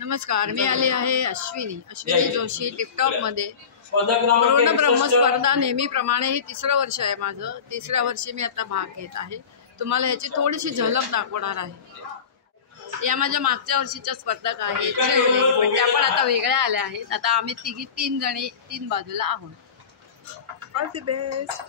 नमस्कार, मी आले आहे अश्विनी जोशी टिकटॉकमध्ये। पूर्ण ब्रह्म स्पर्धा नेहमीप्रमाणे ही तिसरं वर्ष आहे माझं। तिसऱ्या वर्षी मी आता भाग घेत आहे। तुम्हाला ह्याची थोडीशी झलक दाखवणार आहे। या माझ्या मागच्या वर्षीच्या स्पर्धक आहेत, पण त्या पण आता वेगळ्या आल्या आहेत। आता आम्ही तिघी तीन जणी तीन बाजूला आहोत। All the best.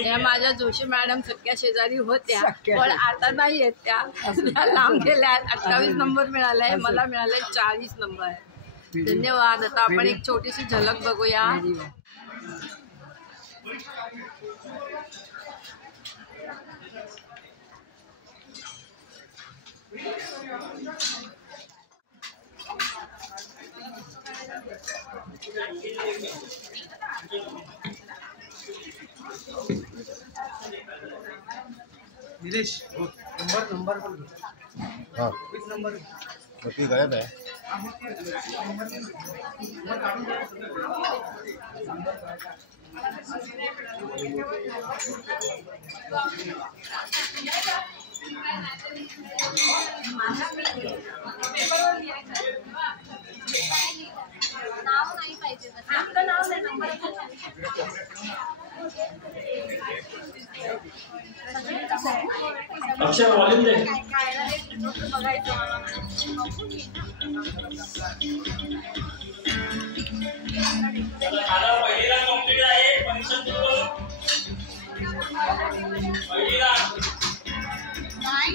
या माझ्या जोशी मॅडम सख्या शेजारी होत्या, पण आता नाही आहेत त्या लांब गेल्या। 28 नंबर मिळालाय, मला मिळालाय 40 नंबर। धन्यवाद। आता आपण एक छोटीशी झलक बघूया। निलेश नंबर बोल। हाँ किस नंबर बत्ती गायब है। नाव नाही पाहिजे, आपलं नाव नाही, नंबर अक्षर वॉल्यूम दे। आता पहिलीला कंप्लीट आहे, फंक्शन सुरू पहिलीला नाही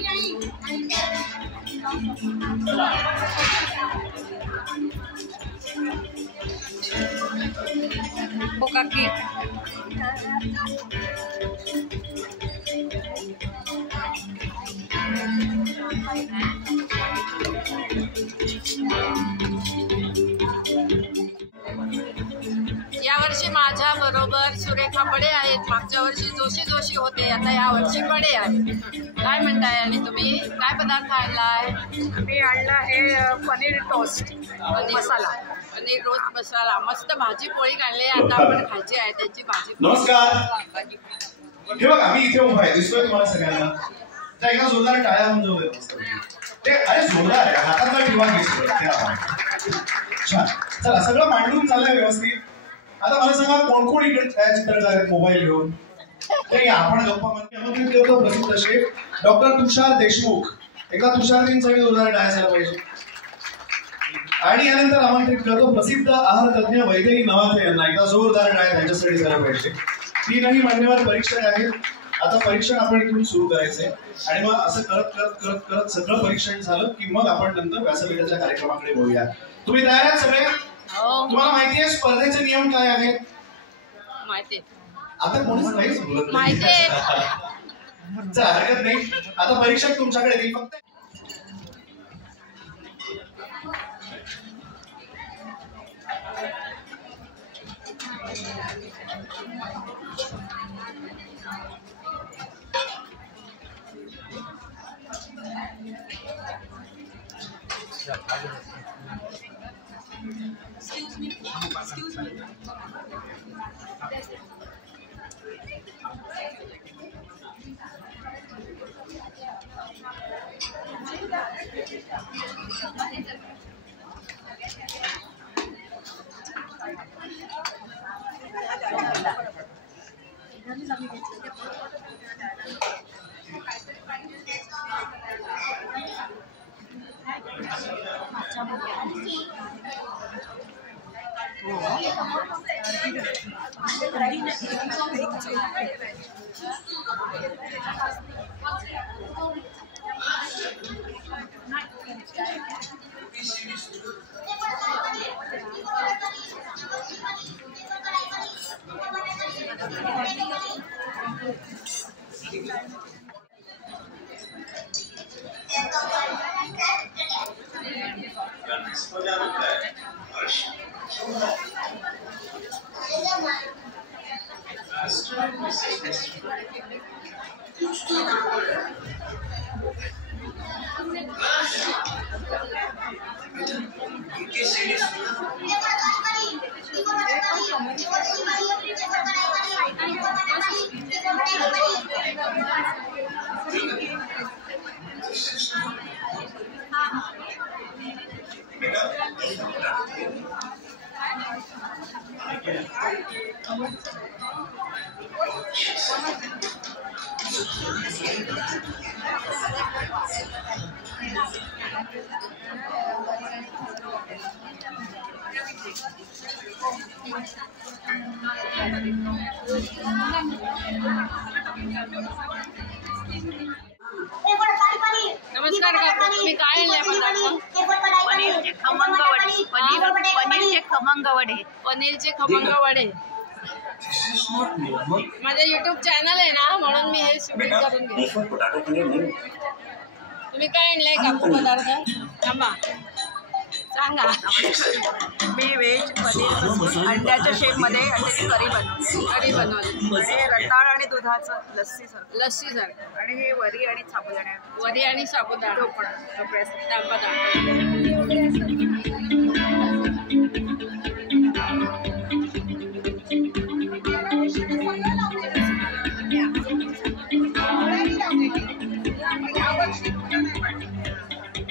काकी यावर्षी माझ्या बरोबर सुरेखा बडे आहेत। मागच्या वर्षी जोशी होते, आता या वर्षी बडे आहेत। काय म्हणताय? आणि तुम्ही काय पदार्थ आणलाय? मी आणला आहे पनीर टोस्ट मसाला। पनीर रोस्ट मसाला, मस्त भाजी पोळी काढली। आता आपण खायची आहे त्याची भाजी। नमस्कार। हे बघा मी इथे उभा आहे, दिसतोय तुम्हाला सगळ्यांना? त्या एकदा जोरदार टाळ्या म्हणजे ते अरे जोरदार आहे, हातातला ठेवा घेतोय। छान, चला सगळं मांडून झालंय व्यवस्थित। आता मला सांगा कोण कोण इकडे छायाचित्रकार आहेत मोबाईल घेऊन? ते आपण गप्पा आमंत्रित करतो प्रसिद्ध शेफ डॉक्टर तुषार देशमुख। एकदा तुषारजींसाठी जोरदार टाळ्या झाला पाहिजे। आणि यानंतर आमंत्रित करतो प्रसिद्ध आहार तज्ञ वैदेही नवाथे यांना। एकदा जोरदार टाळ्या त्यांच्यासाठी झाला पाहिजे। तीनही मान्यवर परीक्षक आहेत। आता परीक्षण आपण इथून सुरू करायचंय आणि मग असं करत सगळं परीक्षण झालं की मग आपण नंतर व्यासपीठाच्या कार्यक्रमाकडे बोलूया। तुम्ही तयार आहात सगळे? तुम्हाला माहिती आहे स्पर्धेचे नियम काय आहेत? माहिती आता कोणीच काहीच बोलत माहिती चला हरकत नाही। आता परीक्षक तुमच्याकडे येईल। फक्त Excuse me. नमस्कार काकू, तुम्ही काय आणलंय पदार्थ? पनीरचे खमंग वडे. पनीरचे खमंग वडे. पनीरचे खमंग वडे. माझं युट्यूब चॅनल आहे ना, म्हणून मी हे शूटिंग करून घेते. तुम्ही काय आणलंय काकू पदार्थ? थांबा सांगा. मी व्हेज पनीर अंड्याच्या शेपमध्ये अंड्याची करी बनवली. हे रताळ आणि दुधाचं लस्सी सारखं आणि हे वरी आणि साबुदाणा. वरी आणि साबुदाणा.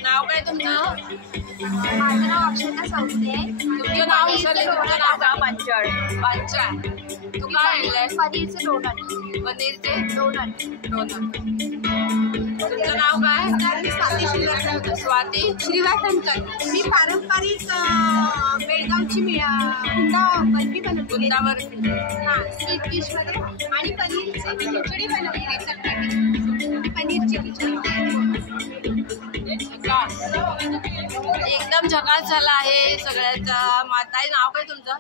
नाव काय तुमचं? माझं नाव अक्षता चौथे. तुमचं नाव विसरले. तुमचं नाव पंचाळ. तू काय आणलंय? पनीरचे डोनट. पनीरचे डोनट. तुमचं नाव काय? स्वाती श्रीवासंकर. मी पारंपरिक बेळगावची हुंडा बर्फी बनवते. बुंदा बर्फी. हां, स्वीट डिशमध्ये. आणि पनीरची मी खिचडी बनवली आहे सकाळी. पनीरची खिचडी एकदम झकास झाला आहे सगळ्याचा. ताई नाव काय तुमचं?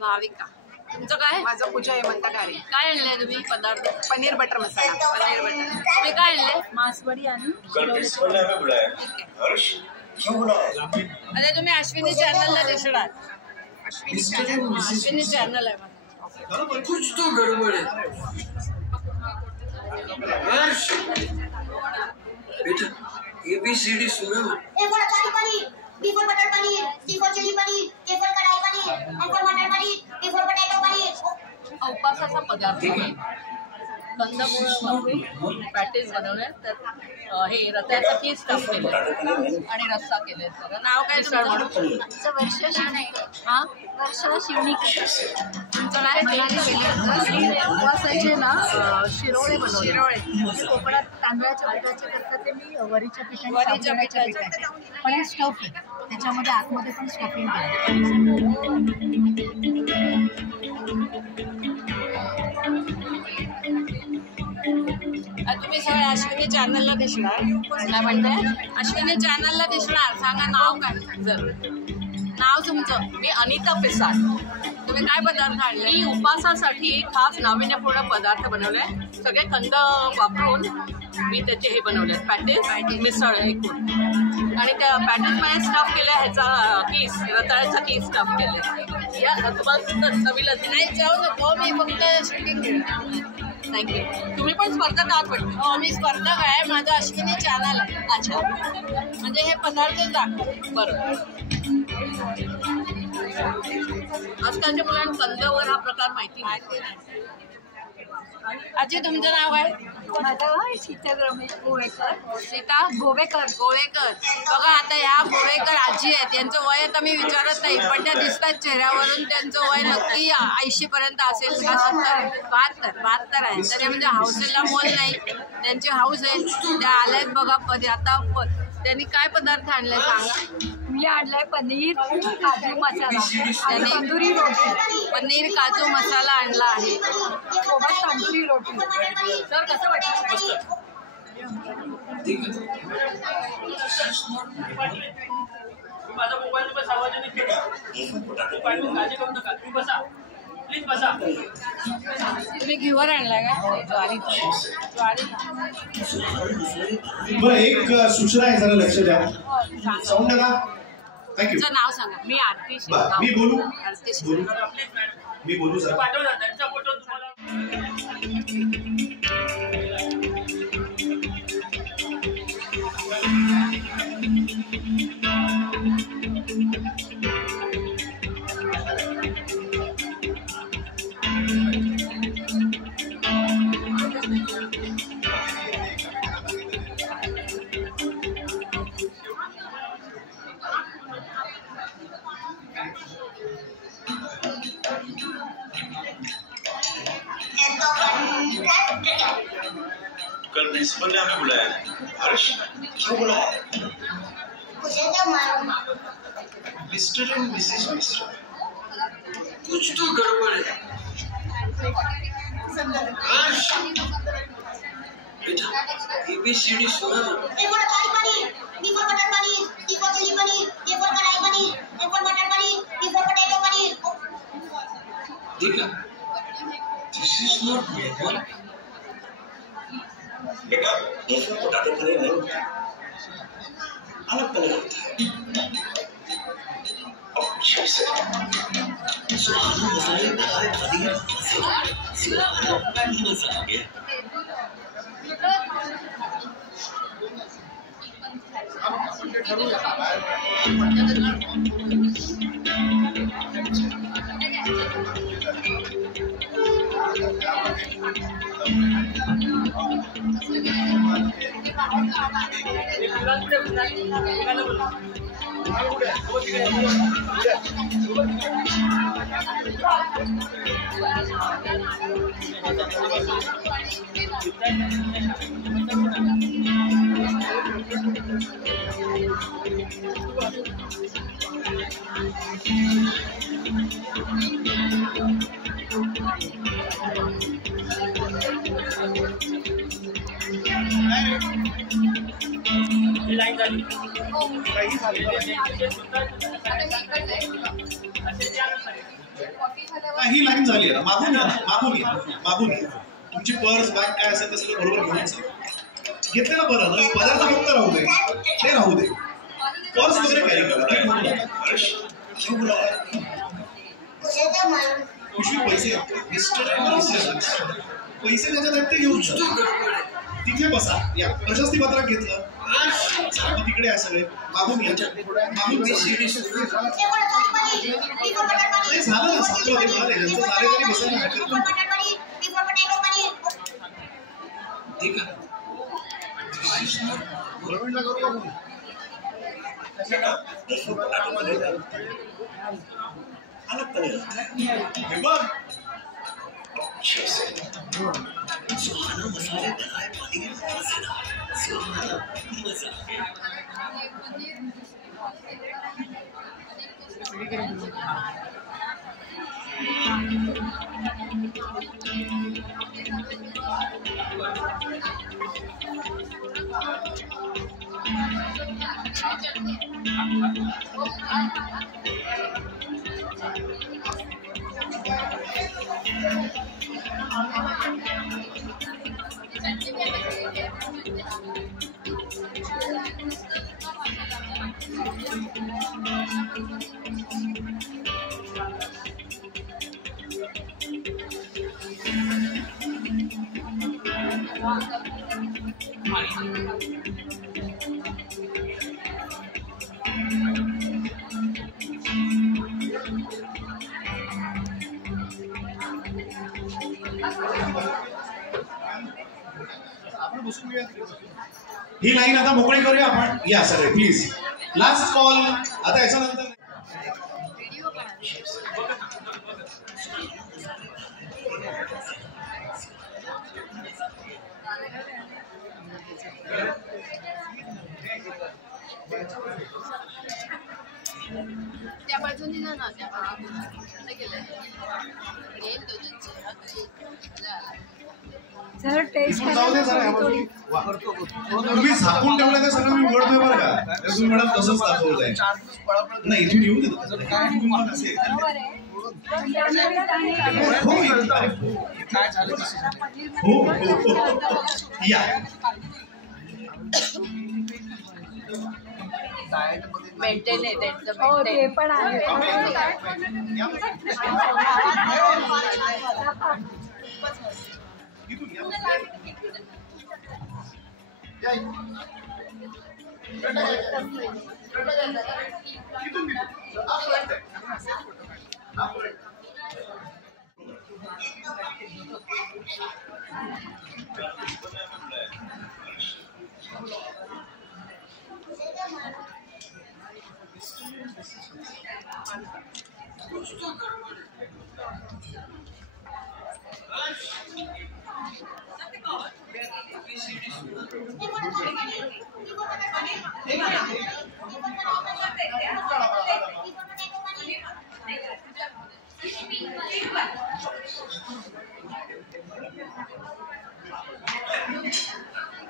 भाविका. तुमचं काय? माझं पूजा हेमंत गारे. काय आणलंय तुम्ही पदार्थ? पनीर बटर मसाला. पनीर बटर. तुम्ही काय आणलंय? मासवडी आणि अरे तुम्ही अश्विनी चॅनलला दिसणार. अश्विनी चॅनल आहे माझं. कुछ तो गड़बड़ है बेटा. ABCD सुनो. A for achari paneer, B for butter paneer, C for chili paneer, A for kadai paneer, M for mटर paneer, P for potato paneer. उपवासाचा पदार्थ आहे. कंदमूळ वापरून पॅटीस बनवले. त्यात हे रताळ्याचा कीस स्टफ केले आणि रस्सा केले. नाव काय तुमचं? वर्षा शिवणीकर. हा, वर्षा शिवणीकर. तुमचं काय? उपवासाचे ना शिरोळे बनवले. शिरोळे. कोकणात तांदळाच्या पिठाचे करतात ते मी वरीच्या पिठाने वरीच्या साबुदाण्याच्या पिठाचे. पिठाचे. पण हे स्टफ आहे, त्याच्यामध्ये आतमध्ये पण स्टफिंग केलं. तुम्ही सगळे अश्विनी चॅनलला दिसणार. काय म्हणताय? अश्विनी चॅनलला दिसणार. सांगा नाव काय? नाव तुमचं? मी अनिता पिसाळ. तुम्ही काय पदार्थ आणले? मी उपासासाठी खास नाविन्यपूर्ण पदार्थ बनवले. सगळे कंद वापरून मी त्याचे हे बनवले पॅटीस मिसळ एकूण. आणि त्या पॅटीसमध्ये स्टफ केलं ह्याचा कीस, रताळ्याचा कीस स्टफ केले. या तुम्हाला चवीला नाही जाऊ नको, मी फक्त शूटिंग केलं. थँक्यू. तुम्ही पण स्पर्धक आहात वाटतं? हो, मी स्पर्धक आहे. माझं अश्विनी चॅनल आहे. अच्छा, म्हणजे हे पदार्थ दाखव. बरोबर. आजकालच्या मुलांना कंदवर हा प्रकार माहिती नाही. आजी तुमचं नाव आहे? माझं सीता रमेश गोवेकर. सीता गोवेकर. बघा आता ह्या गोवेकर आजी आहेत. त्यांचं वय आता मी विचारत नाही, पण त्या दिसतात चेहऱ्यावरून त्यांचं वय नक्की 80 पर्यंत असेल. 72 आहे. तरी म्हणजे हौसेला मोल नाही. त्यांची हौस आहे. त्या आल्यात बघा कधी. आता त्यांनी काय पदार्थ आणलाय सांगा? मी आणलाय पनीर काजू मसाला आणि तंदुरी रोटी. पनीर काजू मसाला आणला आहे. सोबत तंदुरी रोटी. सर कसं वाटतं? माझा मोबाईल नंबर सार्वजनिक केला. काळजी करू नका. तुम्ही बसा, प्लीज बसा. तुम्ही घेवर आणलाय का? ज्वारी. बरं, एक सूचना आहे, जरा लक्ष द्या. साऊंड टाका. थँक्यू. तुमचं नाव सांगा. मी आरती. मी बोलू? आरती. मी बोलू सर. पाठवला त्यांचा फोटो तुम्हाला. प्रिंसिपल ने हमें बुलाया है। हर्ष, क्यों बुलाया है? मुझे क्या मालूम? मिस्टर एंड मिसेस मिस्टर, कुछ तो गड़बड़ है। हर्ष, बेटा ABCD सुना ना? A for kadai paneer, B for matar paneer, C for chilli paneer, A for kadai paneer, F for matar paneer, D for potato paneer. देखा? This is not normal. बेटा ये पोटैटो पनीर नहीं होता, अलग पनीर होता है। अच्छे से सुहाना मसाले बनाए पनीर सुहाना मजा आ गया। लाईन झाली ही लाईन झाली आहे. मागून या, मागून या, मागून या. तुमची पर्स बॅग काय असेल ते सगळं बरोबर घेऊन घेतलेलं बरं ना. पदार्थ फक्त राहू दे, ते राहू दे. पर्स वगैरे काही करा. हर्ष, क्यों बुलाया है? मुझे क्या मालूम? पिशवी पैसे मिस्टर एंड मिसेस पैसे त्याच्यात आहेत ते घेऊन जा. तिथे बसा. या प्रशस्ती पत्रक घेतलं. तिकडे आहे सगळे. मागून या, मागून ABCD सुना ना? A for kadai paneer, B for matar paneer, नाही झालं ना, सांगतो ते मला C यांचं for झाले तरी कढ़ाई बसायला पनीर, हरकत D for नाही. Matar paneer, B for potato paneer. देखा? This is not normal. बेटा ये पोटैटो पनीर अलग पनीर होता है। हे बघ, अच्छे से सुहाना मसाले बनाए पनीर मजेदार सुहाना मजा आ गया। ही लाईन आता मोकळी करूया आपण. या सगळे प्लीज. Last call. आता याच्यानंतर त्या बाजूने जा ना. त्या बाजूने गेलं येईल तो जर टेस्ट इथून जाऊ दे जरा या बाजूने. वा. तुम्ही झाकून ठेवलं ते सगळं मी उघडतोय बरं का. तुम्ही म्हणत तसंच दाखवलंय. नाही इथून येऊ दे. हो हो या. मेंटेन आहे त्यांचं हो ते पण आहे. ABCD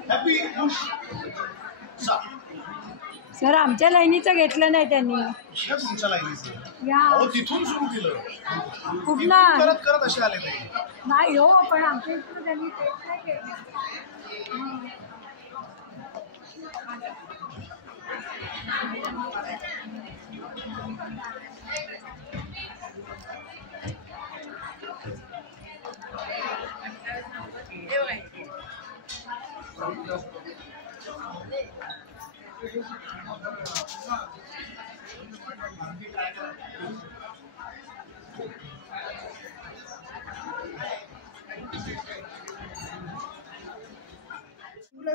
हॅपी सर आमच्या लाईनीचं घेतलं नाही त्यांनी. तुमच्या लाईनीचं या अहो तिथून सुरू केलं, कुठला करत करत असे आले ते. नाही हो, पण आमच्या इथं त्यांनी तेच नाही केलं.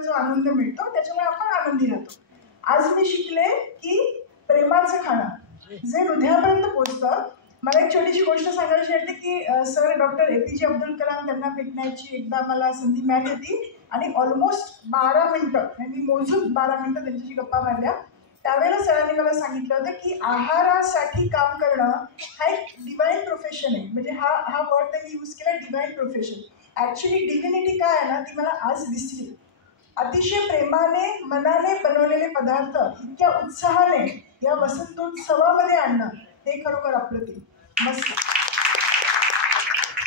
जो आनंद मिळतो त्याच्यामुळे आपण आनंदी राहतो. आज मी शिकले की प्रेमाचं खाणं जे हृदयापर्यंत पोचतं. मला एक छोटीशी गोष्ट सांगायची वाटते की sir doctor APJ Abdul Kalam त्यांना भेटण्याची एकदा मला संधी मिळाली होती आणि ऑलमोस्ट 12 मिनटं, मी मोजून 12 मिनटं त्यांच्याशी गप्पा मारल्या. त्यावेळेला सरांनी मला सांगितलं होतं की आहारासाठी काम करणं हा एक डिवाईन प्रोफेशन आहे. म्हणजे हा वर्ड त्यांनी यूज केला, डिवाईन प्रोफेशन. ॲक्च्युली डिव्हिनिटी काय आहे ना, ती मला आज दिसली. अतिशय प्रेमाने मनाने बनवलेले पदार्थ इतक्या उत्साहाने या वसंतोत्सवामध्ये आणणं हे खरोखर अप्रतिम, मस्त.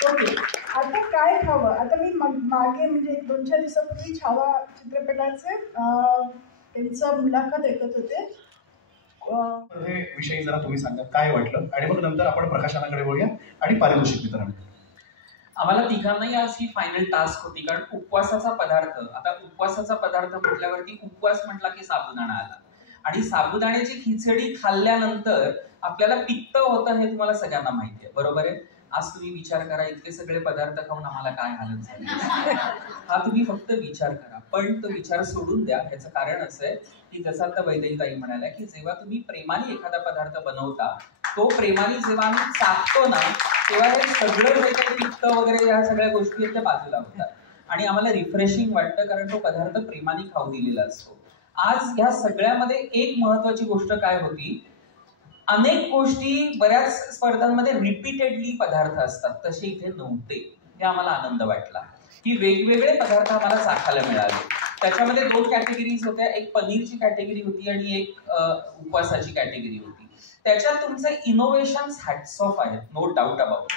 ओके, आता काय खावं? आता मी मागे म्हणजे 2-4 दिवसापूर्वी छावा चित्रपटाचे त्यांचं मुलाखत ऐकत होते. हे विषयी जरा तुम्ही सांगा काय वाटलं, आणि मग नंतर आपण प्रकाशनाकडे बोलूया आणि पारितोषिक वितरण. आम्हाला तिघांनाही आज ही फायनल टास्क होती, कारण उपवासाचा पदार्थ, आता उपवासाचा पदार्थ म्हटल्यावरती उपवास म्हटला की साबुदाणा आला, आणि साबुदाण्याची खिचडी खाल्ल्यानंतर आपल्याला पित्त होतं हे तुम्हाला सगळ्यांना माहिती आहे, बरोबर आहे. आज तुम्ही विचार करा, इतके सगळे पदार्थ खाऊन आम्हाला काय हालत झाली, हा तुम्ही फक्त विचार करा. पण तो विचार सोडून द्या. ह्याचं कारण असं आहे की जसं आता वैदेहीताई म्हणाल्या की जेव्हा तुम्ही प्रेमाने एखादा पदार्थ बनवता, तो प्रेमाने जेव्हा आम्ही चाखतो ना, तेव्हा हे सगळं जे काही पित्त वगैरे या सगळ्या गोष्टी आहेत त्या बाजूला होतात आणि आम्हाला रिफ्रेशिंग वाटतं, कारण तो पदार्थ प्रेमाने खाऊ दिलेला असतो. आज या सगळ्यामध्ये एक महत्वाची गोष्ट काय होती, अनेक गोष्टी बऱ्याच स्पर्धांमध्ये रिपीटेडली पदार्थ असतात, तसे इथे नव्हते. हे आम्हाला आनंद वाटला की वेगवेगळे पदार्थ आम्हाला चाखायला मिळाले. त्याच्यामध्ये 2 कॅटेगरीज होत्या, एक पनीरची कॅटेगरी होती आणि एक उपवासाची कॅटेगरी होती. त्याच्यात तुमचे इनोव्हेशन्स हॅट्स ऑफ आहेत, नो डाऊट अबाउट.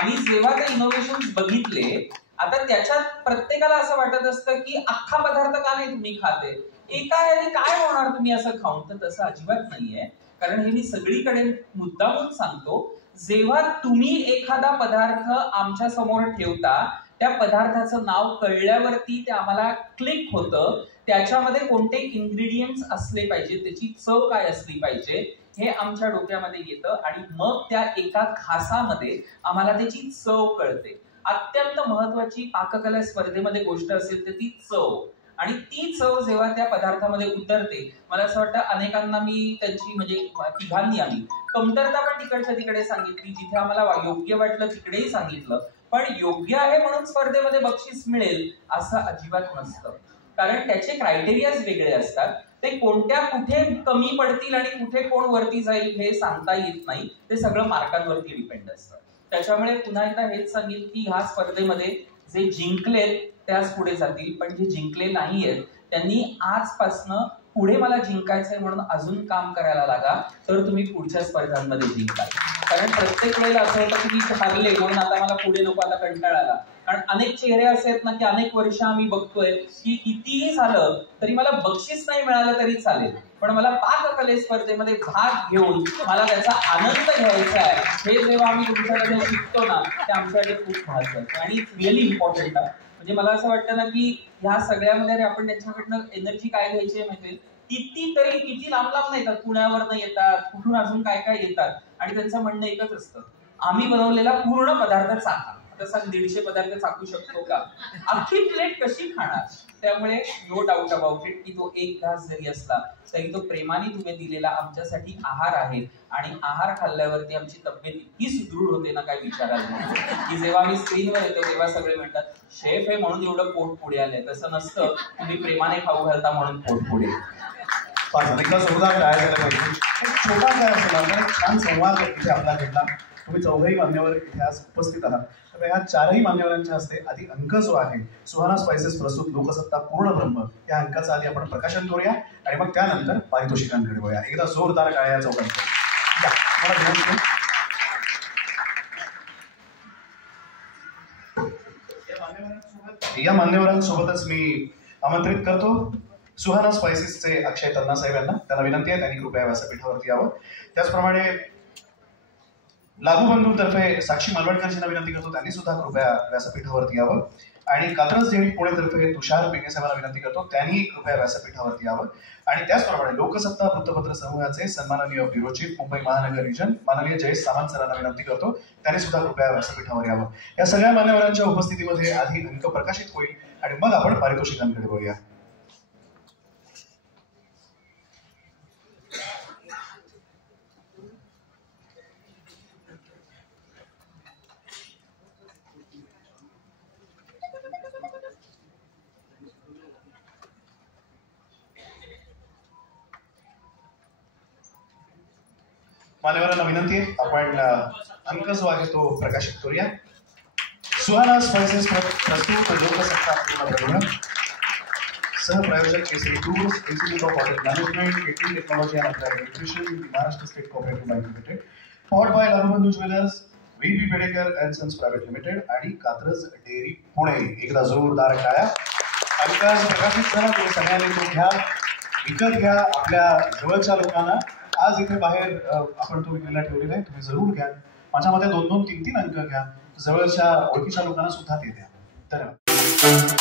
आम्ही जेव्हा ते इनोव्हेशन्स बघितले, आता त्याच्यात प्रत्येकाला असं वाटत असतं की अख्खा पदार्थ का नाही तुम्ही खाते, एका याने काय होणार तुम्ही असं खाऊन, तर तसं अजिबात नाहीये. कारण हे मी सगळीकडे मुद्दामून सांगतो, जेव्हा तुम्ही एखादा पदार्थ आमच्या समोर ठेवता, त्या पदार्थाचं नाव कळल्यावरती ते आम्हाला क्लिक होतं. त्याच्यामध्ये कोणते इन्ग्रेडियंट्स असले पाहिजे, त्याची चव काय असली पाहिजे, हे आमच्या डोक्यामध्ये येतं आणि मग त्या एका घासामध्ये आम्हाला त्याची चव कळते. अत्यंत महत्वाची पाककला स्पर्धेमध्ये गोष्ट असेल तर ती चव, आणि ती चव जेव्हा त्या पदार्थामध्ये उतरते, मला असं वाटतं अनेकांना मी त्यांची म्हणजे तिघांनी आम्ही कमतरता पण तिकडच्या तिकडे सांगितली, जिथे आम्हाला योग्य वाटलं तिकडेही सांगितलं. पण योग्य आहे म्हणून स्पर्धेमध्ये बक्षीस मिळेल असं अजिबात नसतं, कारण त्याचे क्रायटेरियाज वेगळे असतात. ते कोणत्या कुठे कमी पडतील आणि कुठे कोण वरती जाईल हे सांगता येत नाही, ते सगळं मार्कांवरती डिपेंड असतं. त्याच्यामुळे पुन्हा एकदा हेच सांगेल की ह्या स्पर्धेमध्ये जे जिंकलेत त्याच पुढे जातील, पण जे जिंकले नाहीयेत त्यांनी आजपासनं पुढे मला जिंकायचंय म्हणून अजून काम करायला लागा, तर तुम्ही पुढच्या स्पर्धांमध्ये जिंकाल. कारण प्रत्येक वेळेला असं होतं की मी हारले म्हणून आता मला पुढे नको, आता कंटाळा आला. कारण अनेक चेहरे असे आहेत ना की अनेक वर्ष आम्ही बघतोय की कितीही झालं तरी मला बक्षीस नाही मिळालं तरी चालेल, पण मला पाककले स्पर्धेमध्ये भाग घेऊन मला त्याचा आनंद घ्यायचा आहे. हे जेव्हा आम्ही तुमच्याकडे शिकतो ना, ते आमच्याकडे खूप महत्वाचं आहे आणि इट्स रिअली इम्पॉर्टंट आहे. म्हणजे मला असं वाटतं ना की ह्या सगळ्यामध्ये आपण त्यांच्याकडनं एनर्जी काय घ्यायची म्हणजे किती लांब लांब नाही येतात, पुण्यावरनं येतात, कुठून अजून काय काय येतात, आणि त्यांचं म्हणणं एकच असतं, आम्ही बनवलेला पूर्ण पदार्थ चाखा. तसा 150 पदार्थ चाकू शकतो का? अख्खी प्लेट कशी खाणार? त्यामुळे नो डाऊट अबाउट इट की तो एक घास जरी असला तरी तो प्रेमाने तुम्ही दिलेला आमच्यासाठी आहार आहे. आणि आहार खाल्ल्यावरती आमची तब्येत इतकी सुदृढ होते ना, काय विचारायला नाही. की जेव्हा आम्ही स्क्रीनवर येतो तेव्हा सगळे म्हणतात शेफ आहे म्हणून एवढं पोट पुढे आलंय. तसं नसतं, तुम्ही प्रेमाने खाऊ घालता म्हणून पोट पुढे. एकदा जोरदार टाळ्या झाल्या पाहिजे. छोटा काय असेल एक छान संवाद इथे आपला घडला. तुम्ही चौघही मान्यवर इथे आज उपस्थित आहात. तर ह्या चारही मान्यवरांच्या हस्ते आधी अंक जो आहे सुहाना स्पाइसेस प्रस्तुत लोकसत्ता पूर्ण ब्रह्म या अंकाचं आधी आपण प्रकाशन करूया आणि मग त्यानंतर पारितोषिकांकडे वळूया. एकदा जोरदार टाळ्या चौघांकडे. या मान्यवरांसोबतच मी आमंत्रित करतो सुहाना स्पाइसेसचे अक्षय तन्ना साहेब यांना. त्यांना विनंती आहे त्यांनी कृपया व्यासपीठावरती यावं. त्याचप्रमाणे लागू बंधूंतर्फे साक्षी मालवणकरजींना विनंती करतो त्यांनी सुद्धा कृपया व्यासपीठावरती यावं. आणि कात्रज देणी पुणेतर्फे तुषार पिंगे साहेबांना विनंती करतो त्यांनी कृपया व्यासपीठावरती यावं. आणि त्याचप्रमाणे लोकसत्ता वृत्तपत्र समूहाचे सन्माननीय ब्युरो चीफ मुंबई महानगर रिजन माननीय जयेश सावंत सरांना विनंती करतो त्यांनी सुद्धा कृपया व्यासपीठावर यावं. या सगळ्या मान्यवरांच्या उपस्थितीमध्ये आधी अंक प्रकाशित होईल आणि मग आपण पारितोषिकांकडे वळूया. मान्यवरांना विनंती आहे आपण अंक जो आहे तो प्रकाशित करूया. सुहाना स्पाइसेस प्रस्तुत लोकसत्ता पूर्ण ब्रह्म. सहप्रायोजक Kesari tours, institute of hotel management, catering technology and applied nutrition, Maharashtra state cooperative bank limited, powered by Lagubandhu jewellers, V Bedekar and sons private limited आणि कात्रज डेअरी पुणे. एकदा जोरदार टाळ्या. अंक प्रकाशित झाला तुम्ही सगळ्यांनी तो घ्या, विकत घ्या. आपल्या जवळच्या लोकांना आज इथे बाहेर आपण तो विक्रीला ठेवलेला आहे, तुम्ही जरूर घ्या. माझ्या मते 2-2, 3-3 अंक घ्या. जवळच्या ओळखीच्या लोकांना सुद्धा ते द्या. धन्यवाद.